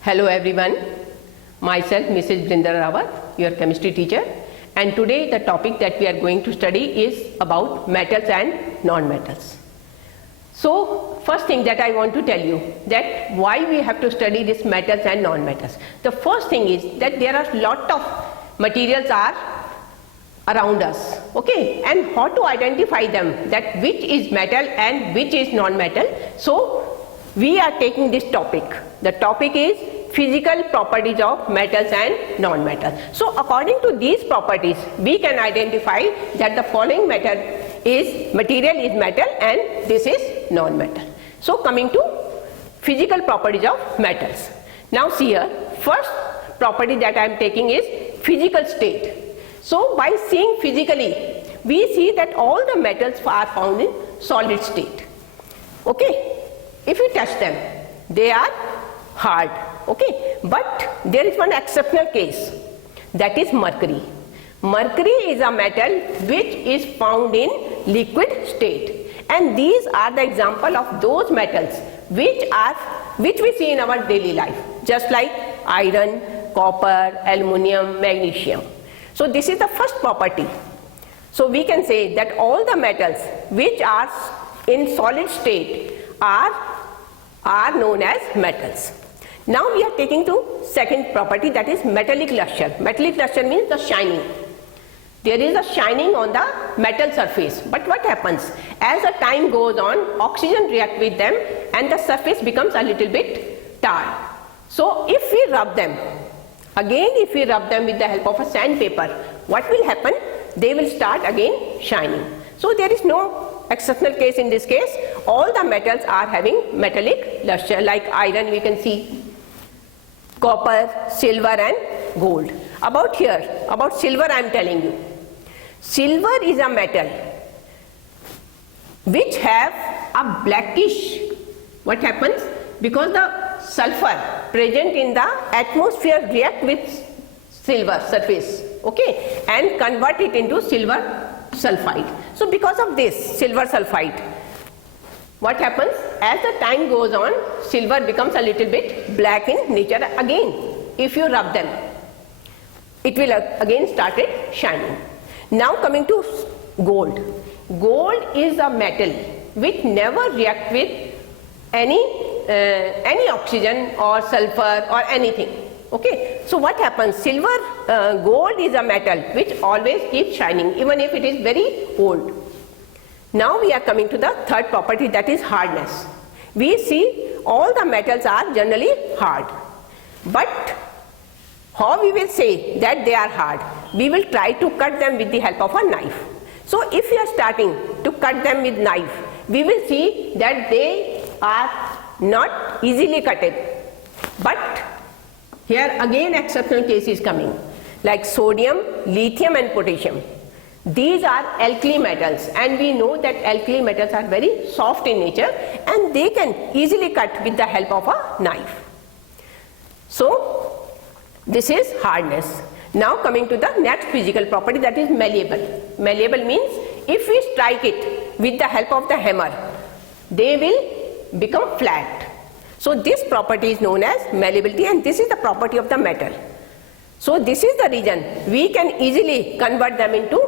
Hello everyone, myself Mrs. Brinda Rawat, your chemistry teacher, and today the topic that we are going to study is about metals and non-metals. So first thing that I want to tell you that why we have to study this metals and non-metals. The first thing is that there are lot of materials are around us, okay, and how to identify them, that which is metal and which is non-metal. So we are taking this topic. The topic is physical properties of metals and non-metals. So according to these properties, we can identify that the following material is metal and this is non-metal. So coming to physical properties of metals. Now see here, first property that I am taking is physical state. So by seeing physically, we see that all the metals are found in solid state. Okay, if you touch them, they are hard. Okay, but there is one exceptional case, that is mercury. Mercury is a metal which is found in liquid state, and these are the example of those metals which we see in our daily life, just like iron, copper, aluminium, magnesium. So this is the first property. So we can say that all the metals which are in solid state are known as metals. Now we are taking to second property, that is metallic luster. Metallic luster means the shining. There is a shining on the metal surface, but what happens? As the time goes on, oxygen reacts with them and the surface becomes a little bit tarred. So if we rub them, again if we rub them with the help of a sandpaper, what will happen? They will start again shining. So there is no exceptional case in this case. All the metals are having metallic luster, like iron we can see, copper, silver and gold. About silver I am telling you. Silver is a metal which have a blackish, what happens? Because the sulfur present in the atmosphere react with silver surface, okay, and convert it into silver sulfide. So because of this silver sulfide, what happens? As the time goes on, silver becomes a little bit black in nature again. If you rub them, it will again started shining. Now coming to gold. Gold is a metal which never react with any oxygen or sulfur or anything. Okay. So what happens? Gold is a metal which always keeps shining even if it is very old. Now we are coming to the third property, that is hardness. We see all the metals are generally hard, but how we will say that they are hard? We will try to cut them with the help of a knife. So if we are starting to cut them with knife, we will see that they are not easily cutted. But here again exceptional case is coming, like sodium, lithium and potassium. These are alkali metals, and we know that alkali metals are very soft in nature and they can easily cut with the help of a knife. So this is hardness. Now coming to the next physical property, that is malleable. Malleable means if we strike it with the help of the hammer, they will become flat. So this property is known as malleability, and this is the property of the metal. So this is the reason we can easily convert them into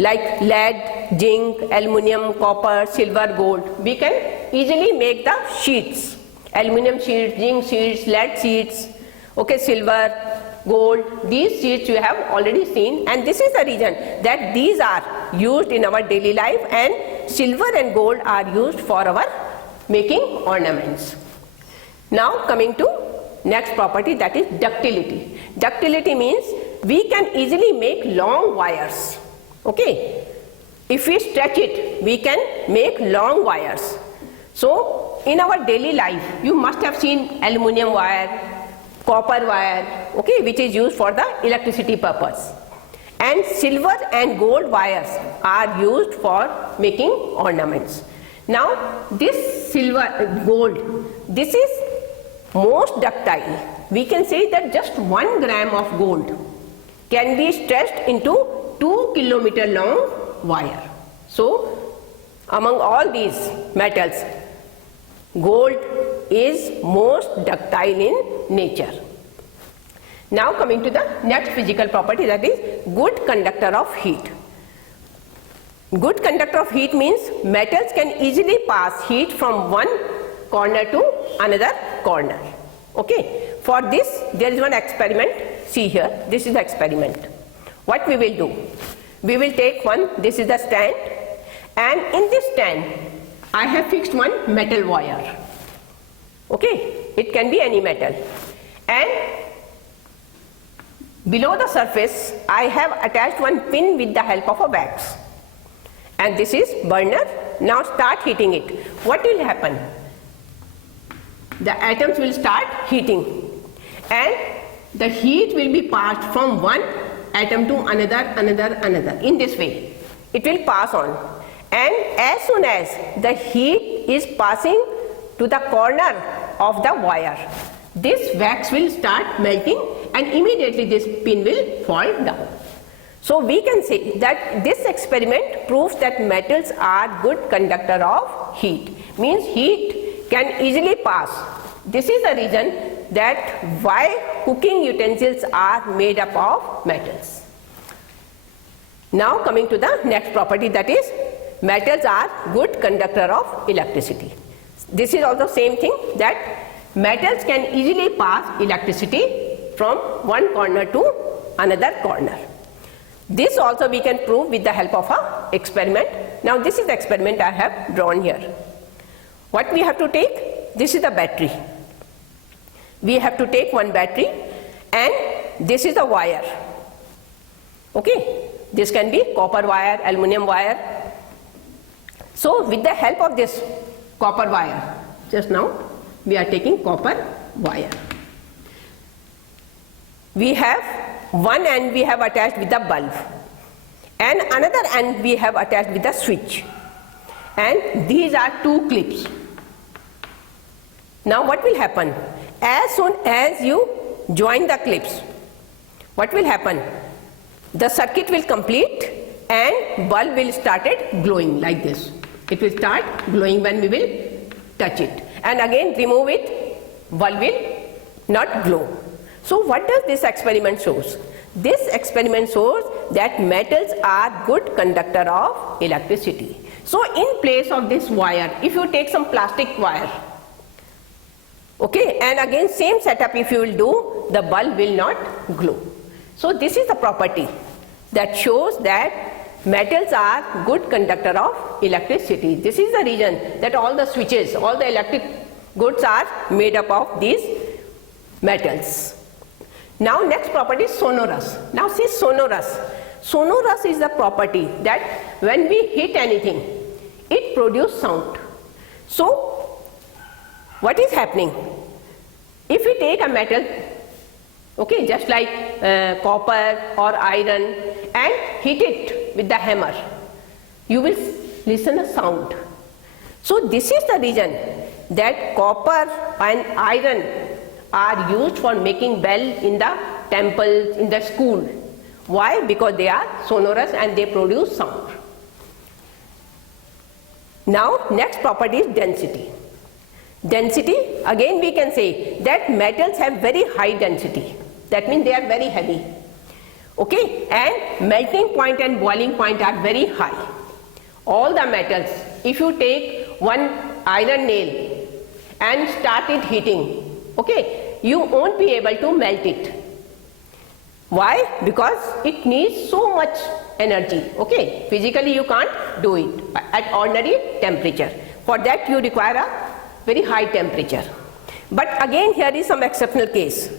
like lead, zinc, aluminium, copper, silver, gold. We can easily make the sheets, aluminium sheets, zinc sheets, lead sheets, okay, silver, gold. These sheets you have already seen, and this is the reason that these are used in our daily life, and silver and gold are used for our making ornaments. Now coming to next property, that is ductility. Ductility means we can easily make long wires. Okay, if we stretch it, we can make long wires. So in our daily life, you must have seen aluminium wire, copper wire, okay, which is used for the electricity purpose. And silver and gold wires are used for making ornaments. Now this gold, this is most ductile. We can say that just 1 gram of gold can be stretched into 2 kilometer long wire. So among all these metals, gold is most ductile in nature. Now coming to the next physical property, that is good conductor of heat. Good conductor of heat means metals can easily pass heat from one corner to another corner. Okay. For this there is one experiment. See here, this is the experiment. What we will do? We will take one, this is the stand, and in this stand I have fixed one metal wire. Okay. It can be any metal. And below the surface I have attached one pin with the help of a wax. And this is burner. Now start heating it. What will happen? The atoms will start heating, and the heat will be passed from one atom to another. In this way it will pass on, and as soon as the heat is passing to the corner of the wire, this wax will start melting and immediately this pin will fall down. So we can say that this experiment proves that metals are good conductor of heat. Means heat can easily pass. This is the reason that why cooking utensils are made up of metals. Now coming to the next property, that is metals are good conductor of electricity. This is also same thing, that metals can easily pass electricity from one corner to another corner. This also we can prove with the help of a experiment. Now this is the experiment I have drawn here. What we have to take? This is the battery. We have to take one battery, and this is the wire. Okay. This can be copper wire, aluminum wire. So with the help of this copper wire, just now we are taking copper wire. We have one end we have attached with the bulb, and another end we have attached with the switch, and these are two clips. Now what will happen? As soon as you join the clips, what will happen? The circuit will complete and bulb will started glowing like this. It will start glowing when we will touch it, and again remove it, bulb will not glow. So what does this experiment shows? This experiment shows that metals are good conductor of electricity. So in place of this wire, if you take some plastic wire, okay, and again same setup if you will do, the bulb will not glow. So this is the property that shows that metals are good conductor of electricity. This is the reason that all the switches, all the electric goods are made up of these metals. Now next property is sonorous. Now see sonorous. Sonorous is the property that when we hit anything, it produces sound. So what is happening? If we take a metal, okay, just like copper or iron, and hit it with the hammer, you will listen a sound. So this is the reason that copper and iron are used for making bell in the temples, in the school. Why? Because they are sonorous and they produce sound. Now next property is density. Density, again we can say that metals have very high density. That means they are very heavy. Okay, and melting point and boiling point are very high. All the metals, if you take one iron nail and start it heating, okay, you won't be able to melt it. Why? Because it needs so much energy. Okay, physically you can't do it at ordinary temperature. For that you require a very high temperature. But again here is some exceptional case.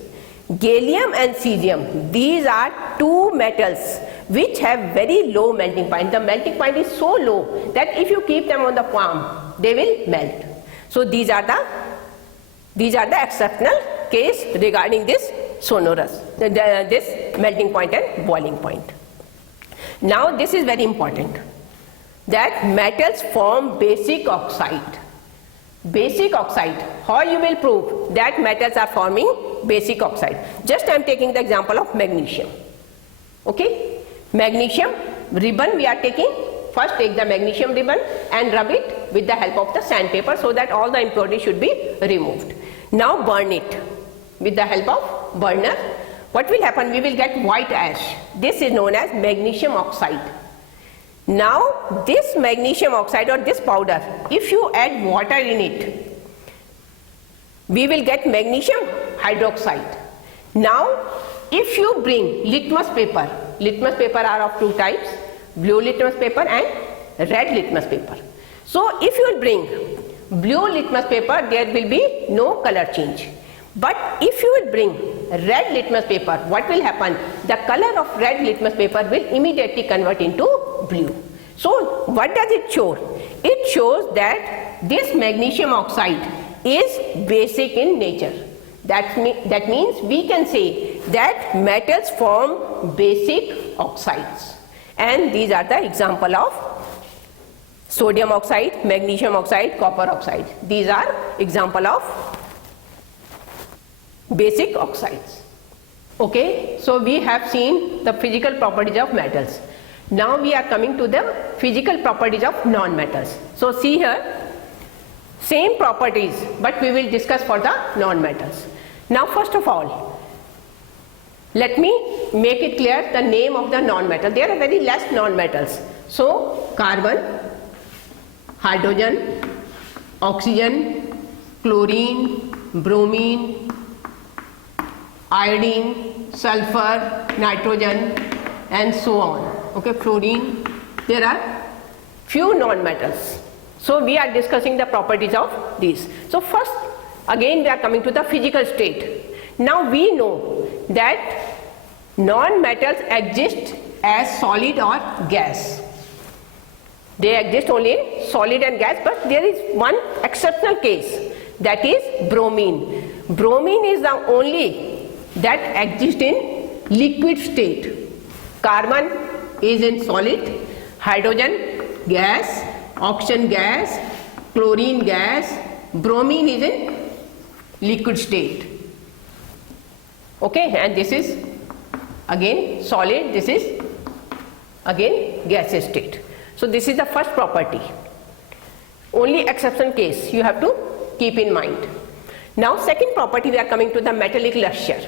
Gallium and cesium, these are two metals which have very low melting point. The melting point is so low that if you keep them on the palm, they will melt. So these are the exceptional case regarding this sonorous, this melting point and boiling point. Now this is very important, that metals form basic oxide. Basic oxide, how you will prove that metals are forming basic oxide? Just I am taking the example of magnesium. Okay, magnesium ribbon we are taking. First take the magnesium ribbon and rub it with the help of the sandpaper so that all the impurities should be removed. Now burn it with the help of burner. What will happen? We will get white ash. This is known as magnesium oxide. Now this magnesium oxide or this powder, if you add water in it, we will get magnesium hydroxide. Now if you bring litmus paper are of two types, blue litmus paper and red litmus paper. So if you will bring blue litmus paper, there will be no color change. But if you will bring red litmus paper, what will happen? The color of red litmus paper will immediately convert into blue. So what does it show? It shows that this magnesium oxide is basic in nature. That means we can say that metals form basic oxides. And these are the example of sodium oxide, magnesium oxide, copper oxide. These are example of basic oxides. Okay, so we have seen the physical properties of metals. Now we are coming to the physical properties of non-metals. So see here, same properties, but we will discuss for the non-metals. Now first of all, let me make it clear the name of the non-metal. There are very less non-metals. So carbon, hydrogen, oxygen, chlorine, bromine, iodine, sulfur, nitrogen and so on. Okay, fluorine. There are few non-metals. So we are discussing the properties of these. So first again we are coming to the physical state. Now we know that non-metals exist as solid or gas. They exist only in solid and gas, but there is one exceptional case, that is bromine. Bromine is the only that exists in liquid state. Carbon is in solid, hydrogen gas, oxygen gas, chlorine gas, bromine is in liquid state. Okay, and this is again solid, this is again gaseous state. So this is the first property. Only exception case you have to keep in mind. Now second property, we are coming to the metallic luster.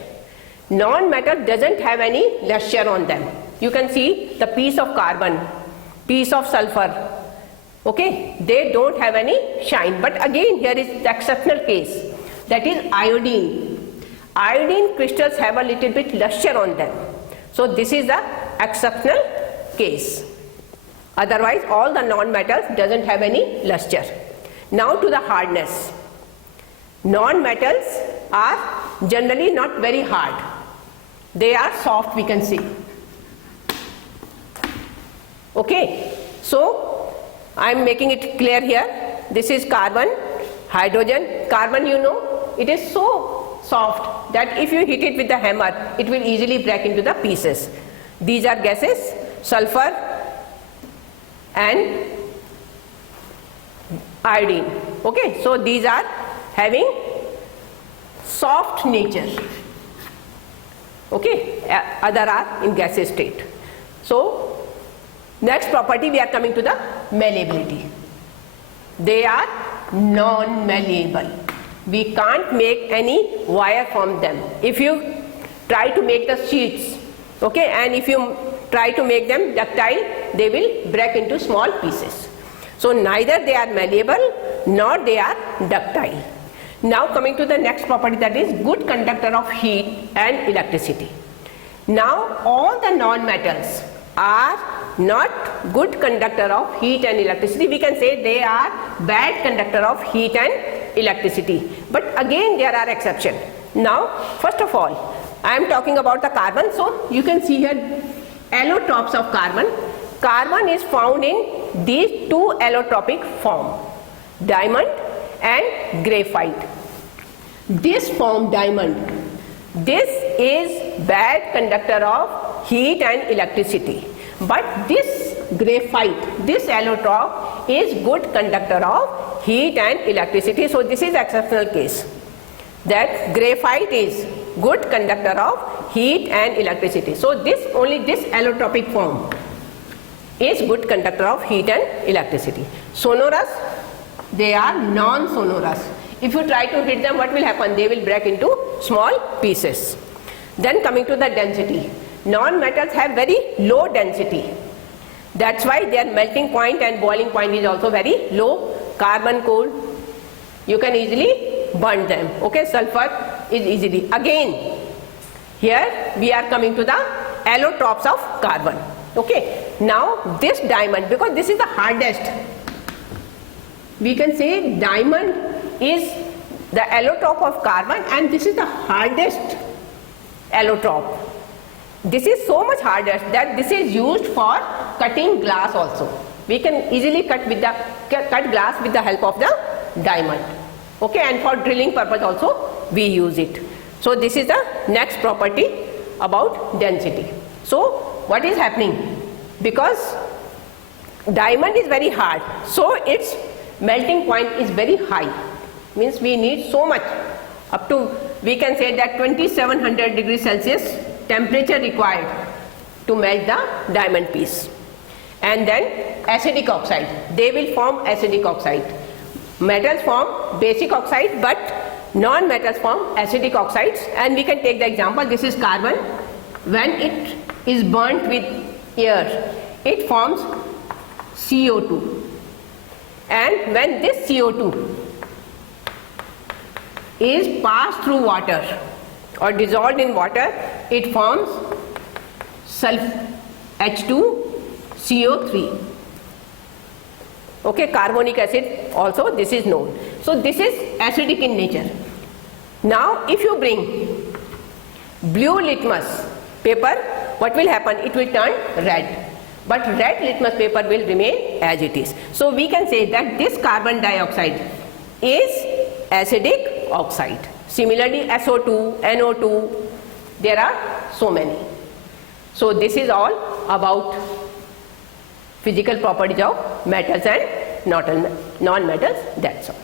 Non-metal doesn't have any luster on them. You can see the piece of carbon, piece of sulfur. Okay, they don't have any shine. But again here is the exceptional case, that is iodine. Iodine crystals have a little bit luster on them. So this is the exceptional case. Otherwise all the non-metals doesn't have any luster. Now to the hardness. Non-metals are generally not very hard. They are soft, we can see. Okay, so I am making it clear here. This is carbon, hydrogen. Carbon, you know, it is so soft that if you hit it with the hammer, it will easily break into the pieces. These are gases, sulfur and iodine. Okay, so these are having soft nature. Okay, other are in gaseous state. So next property, we are coming to the malleability. They are non-malleable. We can't make any wire from them. If you try to make the sheets, okay, and if you try to make them ductile, they will break into small pieces. So neither they are malleable nor they are ductile. Now coming to the next property, that is good conductor of heat and electricity. Now all the non-metals are not good conductor of heat and electricity. We can say they are bad conductor of heat and electricity. But again there are exceptions. Now first of all, I am talking about the carbon. So you can see here allotropes of carbon. Carbon is found in these two allotropic form, diamond and graphite. This form diamond, this is bad conductor of heat and electricity. But this graphite, this allotrope is good conductor of heat and electricity. So this is exceptional case, that graphite is good conductor of heat and electricity. So this only this allotropic form is good conductor of heat and electricity. Sonorous they are non-sonorous. If you try to hit them, what will happen? They will break into small pieces. Then coming to the density. Non-metals have very low density. That's why their melting point and boiling point is also very low. Carbon, coal, you can easily burn them. Okay, sulfur is easily. Again, here we are coming to the allotropes of carbon. Okay, now this diamond, because this is the hardest, we can say diamond is the allotrope of carbon, and this is the hardest allotrope. This is so much harder that this is used for cutting glass also. We can easily cut glass with the help of the diamond. Okay, and for drilling purpose also we use it. So this is the next property about density. So what is happening? Because diamond is very hard, so its melting point is very high. Means we need so much, up to, we can say that 2700 degrees Celsius temperature required to melt the diamond piece. And then acidic oxide, they will form acidic oxide. Metals form basic oxide, but non-metals form acidic oxides. And we can take the example, this is carbon. When it is burnt with air, it forms CO2. And when this CO2 is passed through water or dissolved in water, it forms H2CO3. Okay, carbonic acid also, this is known. So this is acidic in nature. Now if you bring blue litmus paper, what will happen? It will turn red. But red litmus paper will remain as it is. So we can say that this carbon dioxide is acidic oxide. Similarly, SO2, NO2, there are so many. So this is all about physical properties of metals and non-metals. That's all.